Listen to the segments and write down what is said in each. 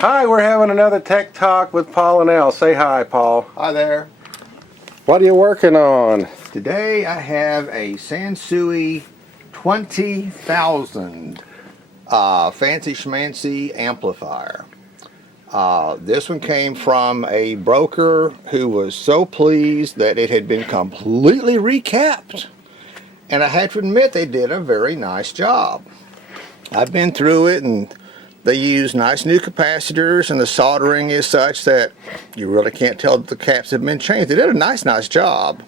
Hi, we're having another Tech Talk with Paul and Al. Say hi, Paul. Hi there. What are you working on? Today I have a Sansui 20,000 fancy schmancy amplifier. This one came from a broker who was so pleased that it had been completely recapped. And I had to admit they did a very nice job. I've been through it, and they use nice new capacitors, and the soldering is such that you really can't tell that the caps have been changed. They did a nice job.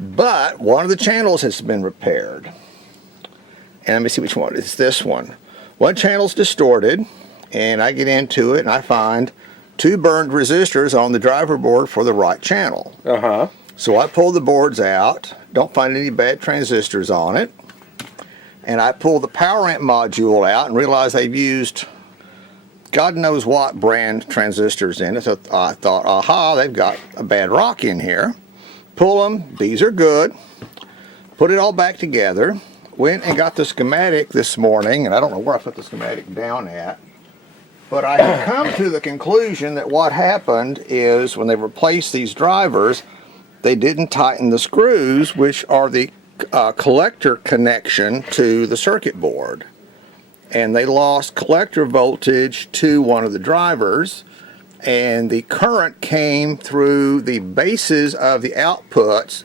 But one of the channels has been repaired. And let me see which one. It's this one. One channel's distorted, and I get into it and I find two burned resistors on the driver board for the right channel. So I pull the boards out, don't find any bad transistors on it, and I pull the power amp module out and realize they've used God knows what brand transistors in it. So I thought, aha, they've got a bad rock in here. Pull them, these are good. Put it all back together. Went and got the schematic this morning, and I don't know where I put the schematic down at, but I have come to the conclusion that what happened is when they replaced these drivers, they didn't tighten the screws, which are the collector connection to the circuit board. And they lost collector voltage to one of the drivers, and the current came through the bases of the outputs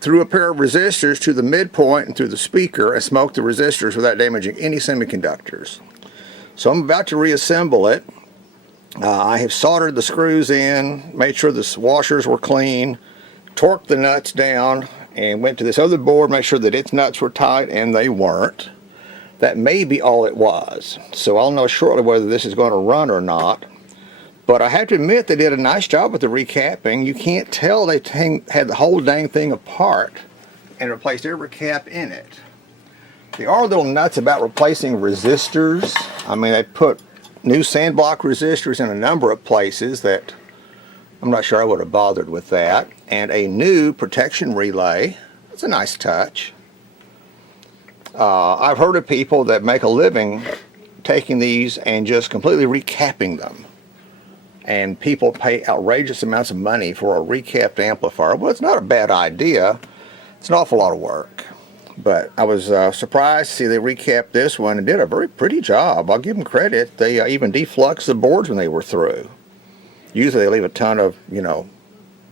through a pair of resistors to the midpoint and through the speaker and smoked the resistors without damaging any semiconductors. So I'm about to reassemble it. I have soldered the screws in, made sure the washers were clean, torqued the nuts down, and went to this other board, made sure that its nuts were tight, and they weren't. That may be all it was. So I'll know shortly whether this is going to run or not. But I have to admit they did a nice job with the recapping. You can't tell they had the whole dang thing apart and replaced every cap in it. They are a little nuts about replacing resistors. I mean, they put new sandblock resistors in a number of places that I'm not sure I would have bothered with that. And a new protection relay. It's a nice touch. I've heard of people that make a living taking these and just completely recapping them. And people pay outrageous amounts of money for a recapped amplifier. Well, it's not a bad idea. It's an awful lot of work. But I was surprised to see they recapped this one and did a very pretty job. I'll give them credit. They even defluxed the boards when they were through. Usually they leave a ton of,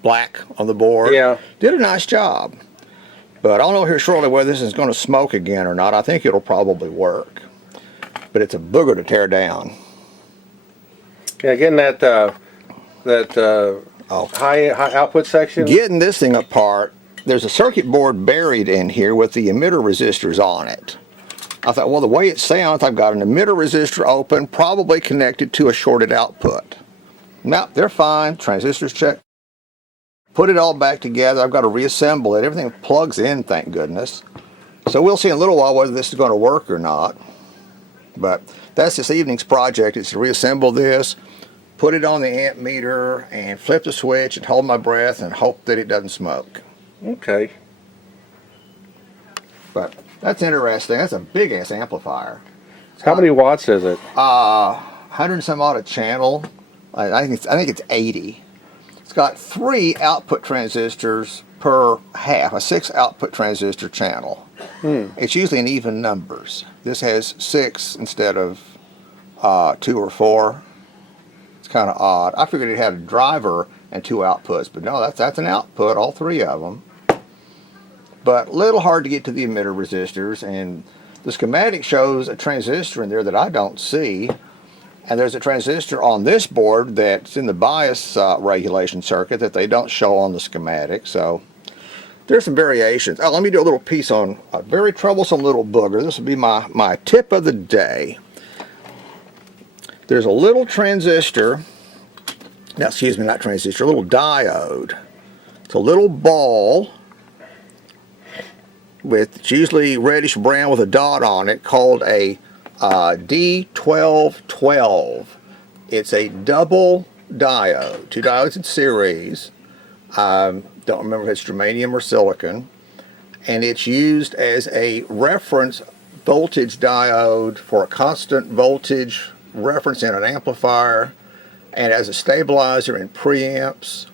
black on the board. Yeah. Did a nice job. But I'll know here shortly whether this is going to smoke again or not. I think it'll probably work. But it's a booger to tear down. Yeah, getting that high output section. Getting this thing apart, there's a circuit board buried in here with the emitter resistors on it. I thought, well, the way it sounds, I've got an emitter resistor open, probably connected to a shorted output. Now, they're fine. Transistors checked. Put it all back together. I've got to reassemble it. Everything plugs in, thank goodness. So we'll see in a little while whether this is going to work or not. But that's this evening's project, is to reassemble this, put it on the amp meter, and flip the switch and hold my breath and hope that it doesn't smoke. Okay. But that's interesting. That's a big-ass amplifier. How many watts is it? 100 and some odd a channel. I think it's 80. It's got 3 output transistors per half, a 6 output transistor channel. It's usually in even numbers. This has 6 instead of 2 or 4. It's kind of odd. I figured it had a driver and 2 outputs, but no, that's an output, all 3 of them. But a little hard to get to the emitter resistors, and the schematic shows a transistor in there that I don't see. And there's a transistor on this board that's in the bias regulation circuit that they don't show on the schematic. So there's some variations. Oh, let me do a little piece on a very troublesome little booger. This will be my tip of the day. There's a little transistor, no, excuse me, not transistor, a little diode. It's a little ball with, it's usually reddish brown with a dot on it, called a D1212. It's a double diode, 2 diodes in series. Don't remember if it's germanium or silicon, and it's used as a reference voltage diode for a constant voltage reference in an amplifier and as a stabilizer in preamps,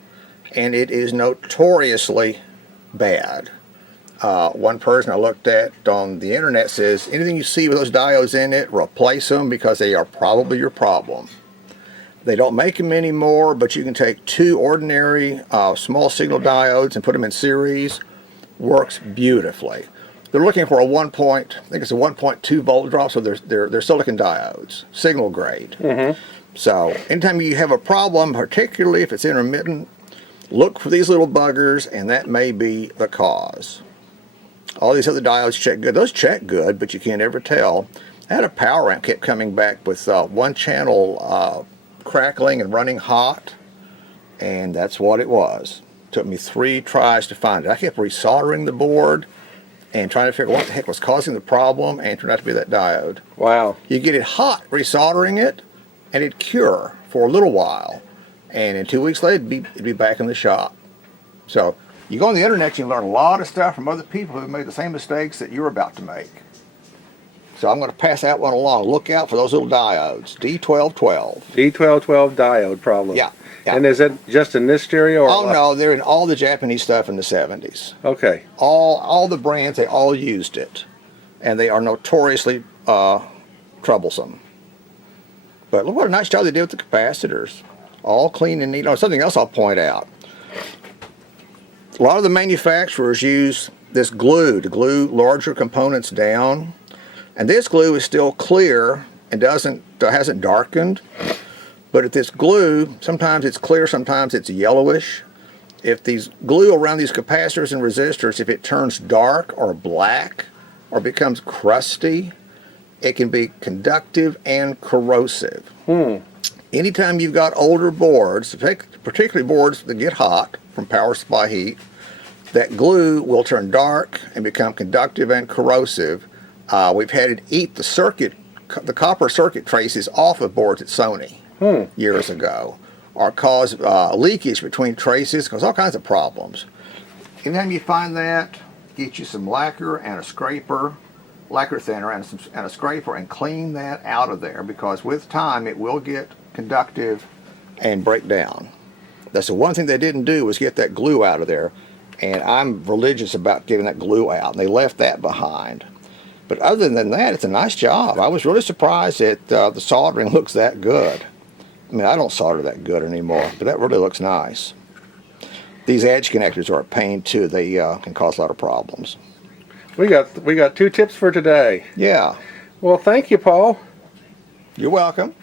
and it is notoriously bad. One person I looked at on the internet says anything you see with those diodes in it, replace them because they are probably your problem. They don't make them anymore, but you can take two ordinary small signal diodes and put them in series. Works beautifully. They're looking for a I think it's a 1.2 volt drop, so they're silicon diodes, signal grade. So anytime you have a problem, particularly if it's intermittent, look for these little buggers, and that may be the cause. All these other diodes check good. Those check good, but you can't ever tell. I had a power amp kept coming back with one channel crackling and running hot, and that's what it was. Took me 3 tries to find it. I kept resoldering the board and trying to figure out what the heck was causing the problem, and it turned out to be that diode. Wow. You get it hot resoldering it, and it'd cure for a little while, and in 2 weeks later it'd be back in the shop. So you go on the internet, you learn a lot of stuff from other people who have made the same mistakes that you're about to make. So I'm going to pass that one along. Look out for those little diodes, D1212. D1212 diode problem. Yeah. And is it just in this stereo? Or Oh no, they're in all the Japanese stuff in the 70s. Okay. All the brands, they all used it, and they are notoriously troublesome. But look what a nice job they did with the capacitors. All clean and neat. Oh, something else I'll point out. A lot of the manufacturers use this glue to glue larger components down, and this glue is still clear and hasn't darkened. But if this glue, sometimes it's clear, sometimes it's yellowish. If these glue around these capacitors and resistors, if it turns dark or black or becomes crusty, it can be conductive and corrosive. Anytime you've got older boards, particularly boards that get hot from power supply heat, that glue will turn dark and become conductive and corrosive. We've had it eat the copper circuit traces off of boards at Sony years ago, or cause leakage between traces, cause all kinds of problems. Anytime you find that, get you some lacquer and a scraper, lacquer thinner and a scraper, and clean that out of there, because with time it will get conductive and break down. That's the one thing they didn't do, was get that glue out of there, and I'm religious about getting that glue out, and they left that behind. But other than that, it's a nice job. I was really surprised that the soldering looks that good. I mean, I don't solder that good anymore, but that really looks nice. These edge connectors are a pain too. They can cause a lot of problems. We got 2 tips for today. Yeah. Well, thank you, Paul. You're welcome.